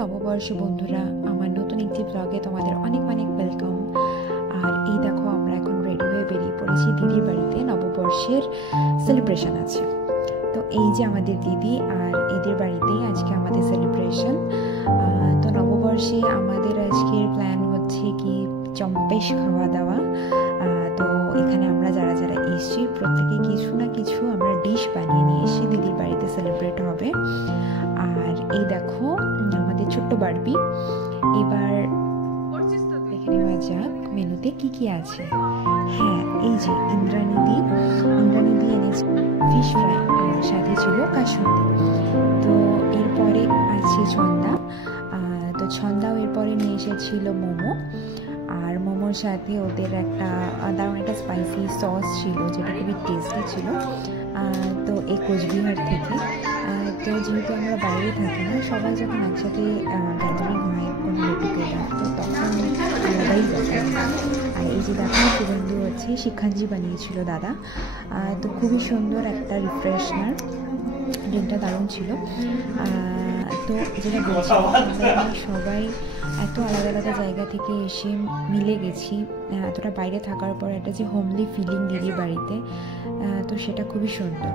নববর্ষ বন্ধুরা, আমার নতুন একটি ব্লগে তোমাদের অনেক অনেক ওয়েলকাম। আর এই দেখো আমরা এখন রেডি হয়ে বেরিয়ে পড়েছি দিদির বাড়িতে। নববর্ষের সেলিব্রেশন আছে, তো এই যে আমাদের দিদি আর এদের বাড়িতেই আজকে আমাদের সেলিব্রেশন। তো নববর্ষে আমাদের আজকের প্ল্যান হচ্ছে কি চম্পেশ খাওয়া দাওয়া। তো এখানে আমরা যারা যারা এসছি প্রত্যেকে কিছু না কিছু আমরা ডিশ বানিয়ে নিয়ে এসেছি, দিদির বাড়িতে সেলিব্রেট হবে। আর এই দেখো আমাদের ছোট্ট বারবি। এবার দেখে নেওয়া যাক মেনুতে কি কি আছে। হ্যাঁ, এই যে ইন্দ্রাণীদি এনেছে ফিশ ফ্রাই, সাথে ছিল কাসুন্দি। তো এরপরে আছে ছন্দা। তো ছন্দাও এরপরে নিয়ে এসেছিল মোমো, আর মোমোর সাথে ওদের একটা দারুণ একটা স্পাইসি সস ছিল যেটা খুবই টেস্টি ছিল। তো এই কোচবিহার থেকে। তো যেহেতু আমরা বাইরে থাকি না, সবাই যখন একসাথে গ্যাদারিং হয় কোনো গেটুগেদার, তো তখন আলাদাই ব্যাপার। আর এই যে দেখো শুভেন্দু হচ্ছে শিক্ষাঞ্জি বানিয়েছিল দাদা। তো খুবই সুন্দর একটা রিফ্রেশনার, ড্রিঙ্কটা দারুণ ছিল। তো যেটা বলছি, আমরা সবাই এত আলাদা আলাদা জায়গা থেকে এসে মিলে গেছি, এতটা বাইরে থাকার পর একটা যে হোমলি ফিলিং দিদির বাড়িতে, তো সেটা খুবই সুন্দর।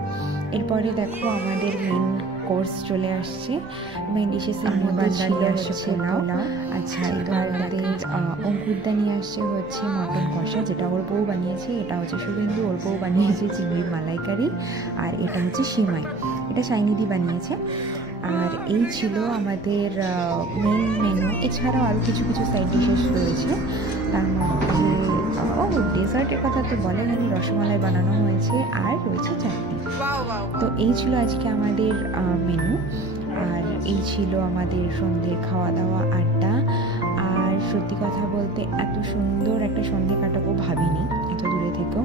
এরপরে দেখো আমাদের মেন কোর্স চলে আসছে। মেন ডিশেসের মধ্যে ছিল হচ্ছে পোলাও। আচ্ছা, এবার আমাদের অঙ্কুরদা নিয়ে আসছে হচ্ছে মটন কষা, যেটা ওর বউ বানিয়েছে। এটা হচ্ছে শুভেন্দু, ওর বউ বানিয়েছে চিংড়ির মালাইকারি। আর এটা হচ্ছে সিমাই, এটা শাইনিদি বানিয়েছে। আর এই ছিল আমাদের মেন মেনু। এছাড়াও আরও কিছু কিছু সাইড ডিশেস রয়েছে, তার মধ্যে ডেজার্টের কথা তো বলে হয়নি, রসমালাই বানানো হয়েছে আর রয়েছে চাটনি। তো এই ছিল আজকে আমাদের মেনু। আর এই ছিল আমাদের সন্ধ্যের খাওয়া দাওয়া আড্ডা। আর সত্যি কথা বলতে এত সুন্দর একটা সন্ধ্যে কাটাবো ভাবিনি এত দূরে থেকেও,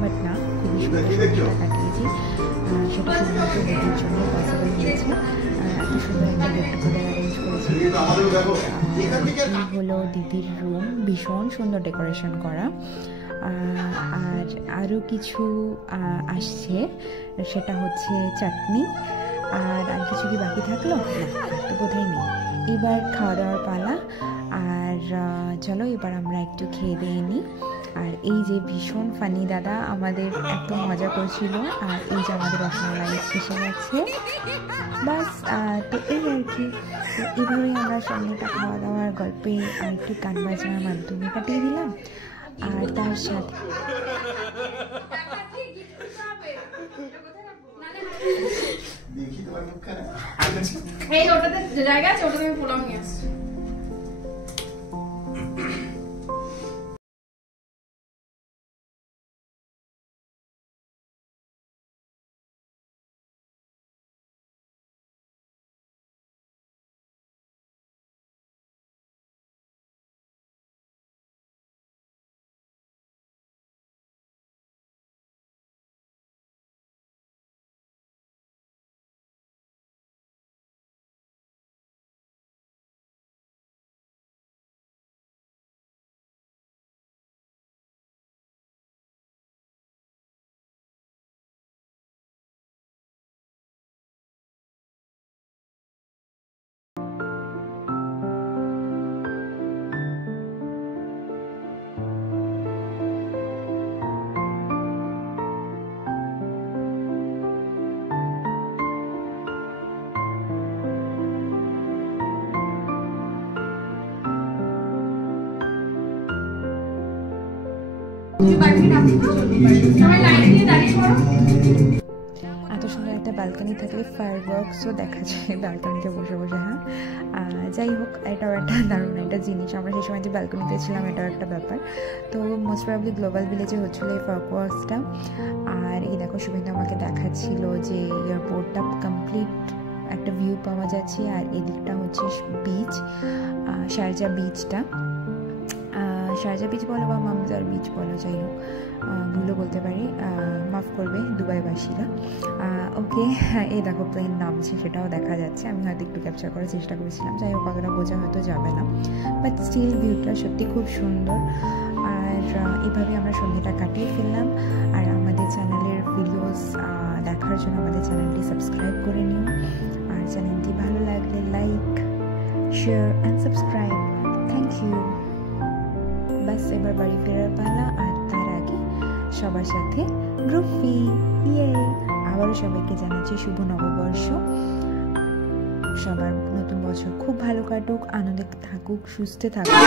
বাট না, খুবই সুন্দর সন্ধ্যাটা কাটিয়েছি। সেটা শুধুমাত্র দিদির জন্য পসিবল হয়েছে। এত সুন্দর একটা গেট টুগেদার অ্যারেঞ্জ করেছি। এই হলো দিদির রুম, ভীষণ সুন্দর ডেকোরেশন করা। আর আরও কিছু আসছে, সেটা হচ্ছে চাটনি। আর কিছু কি বাকি থাকলো? না, তো বোধহয় নেই। এবার খাওয়া দাওয়ার পালা। আর চলো এবার আমরা একটু খেয়ে দিয়ে নিই। আর এই যে ভীষণ ফানি দাদা আমাদের এত মজা করছিল। আর এই যে আমাদের রসমালাই এসে গেছে, বাস। তো এই আর কি, এইভাবেই আমরা সন্ধ্যাটা খাওয়া দাওয়ার গল্পে আর একটু গান বাজনার মাধ্যমে কাটিয়ে দিলাম। আর তার সাথে জায়গা আছে, ওটাতে পোলাও নিয়ে আসছি। এত সুন্দর একটা ব্যালকনি থাকলে ফায়ারওয়ার্কসও দেখা যায় ব্যালকনিতে বসে বসে। হ্যাঁ, যাই হোক, এটাও একটা দারুণ একটা জিনিস। আমরা সেই সময় যে ব্যালকনিতে ছিলাম, এটাও একটা ব্যাপার। তো মোস্ট প্রবাবলি গ্লোবাল ভিলেজে হচ্ছিলো এই ফায়ারওয়ার্কসটা। আর এই দেখো শুভেন্দু আমাকে দেখাচ্ছিল যে এয়ারপোর্টটা কমপ্লিট একটা ভিউ পাওয়া যাচ্ছে। আর এদিকটা হচ্ছে বিচ, শারজা বিচটা। শারজা বিচ বলো বা মামজার বিচ বলো, যাই হোক, ভুলও বলতে পারি, মাফ করবে দুবাইবাসীরা। ওকে, এই দেখো প্লেন নামছে, সেটাও দেখা যাচ্ছে। আমি হয়তো একটু ক্যাপচার করার চেষ্টা করেছিলাম, যাই হোক অতটা বোঝা হয়তো যাবে না, বাট স্টিল ভিউটা সত্যি খুব সুন্দর। আর এভাবে আমরা সন্ধ্যাটা কাটিয়ে ফেললাম। আর আমাদের চ্যানেলের ভিডিওস দেখার জন্য আমাদের চ্যানেলটি সাবস্ক্রাইব করে নিও। আর চ্যানেলটি ভালো লাগলে like share and subscribe. Thank you. Bus এবার বাড়ি ফেরার পালা, আর তার আগে সবার সাথে গ্রুপ ফি। আবারও সবাইকে জানাচ্ছি শুভ নববর্ষ। সবার নতুন বছর খুব ভালো কাটুক, আনন্দে থাকুক, সুস্থ থাকুক।